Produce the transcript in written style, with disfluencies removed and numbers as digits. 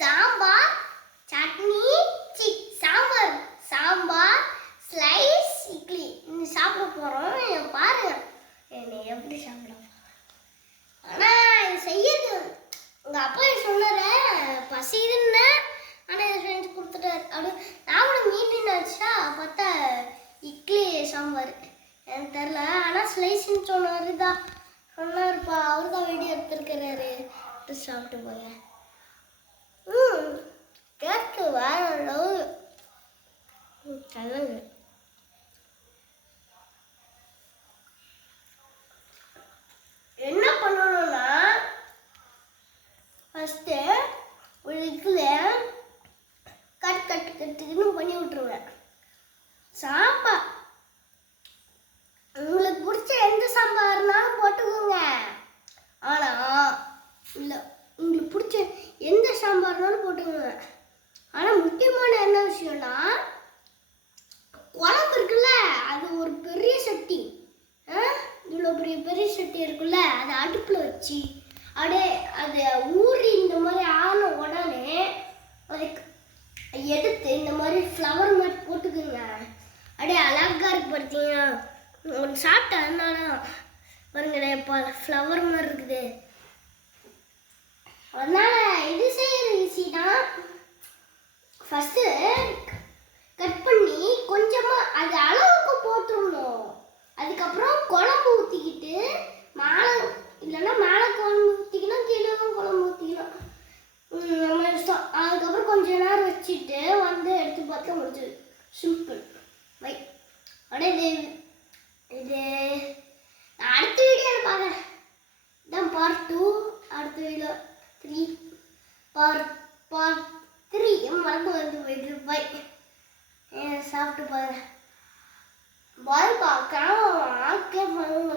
Sambar chutney sambar sambar slice idli சாப்பிட போகிறோம். பாருங்க என்னை எப்படி சாப்பிட போகிறோம். ஆனால் இது செய்யறது உங்கள் அப்பா சொன்னார பசிதுன்னு. ஆனால் என் செஞ்சு கொடுத்துட்டாரு. அப்படி நான் கூட மீன் வச்சா பார்த்தா இட்லி சாம்பார் எனக்கு தெரில. ஆனால் ஸ்லைஸ்ன்னு சொன்னாருப்பா. அவர் தான் வீடியோ எடுத்துருக்கிறாரு. சாப்பிட்டு போங்க. டேஸ்ட்டு வேற அளவு நல்லது. என்ன பண்ணணும்னா ஃபஸ்ட்டு ஒரு இதில் கட்டுன்னு பண்ணி விட்டுருவேன். சாம்பார் உங்களுக்கு பிடிச்ச எந்த சாம்பார்னாலும் போட்டுக்கோங்க. ஆனால் இல்லை உங்களுக்கு பிடிச்ச எந்த சாம்பார்னாலும் போட்டுக்கோங்க. ஆனால் முக்கியமான என்ன விஷயம்னா குழம்பு இருக்குல்ல, அது ஒரு பெரிய சட்டி, இவ்வளோ பெரிய சட்டி இருக்குல்ல, அதை அடுப்பில் வச்சு அப்படியே அதை ஊறி இந்த மாதிரி ஆன உடனே அதுக்கு எடுத்து இந்த மாதிரி ஃப்ளவர் மாதிரி போட்டுக்குங்க. அப்படியே அழகா இருக்கு பார்த்தீங்கன்னா. ஒன்று சாப்பிட்டேன் அதனால பாருங்களேன் இப்போ ஃப்ளவர் மாதிரி இருக்குது. அதனால இது செய்யறது ஈஸி தான். ஃபஸ்ட்டு கட் பண்ணி கொஞ்சமாக அது அளவுக்கு போட்டுடணும். அதுக்கப்புறம் குழம்பு ஊற்றிக்கிட்டு இல்லைன்னா மேலே குழம்பு ஊற்றிக்கணும், கீழே குழம்பு ஊற்றிக்கணும், நம்ம இஷ்டம். அதுக்கப்புறம் கொஞ்ச நேரம் வச்சுட்டு வந்து எடுத்து பார்த்தா முடிஞ்சது. சிம்பிள் வை. அப்படியே இது நான் அடுத்த வீடியோவில் பார்க்குறேன். இதான் பார்ட் 2. அடுத்த வீடியோ 3 பார்ட் 3 மறந்து போயிட்டு பை. சாப்பிட்டு பாருங்க. பாய் பார்க்கலாம். ஆக்கே பண்ணுங்க.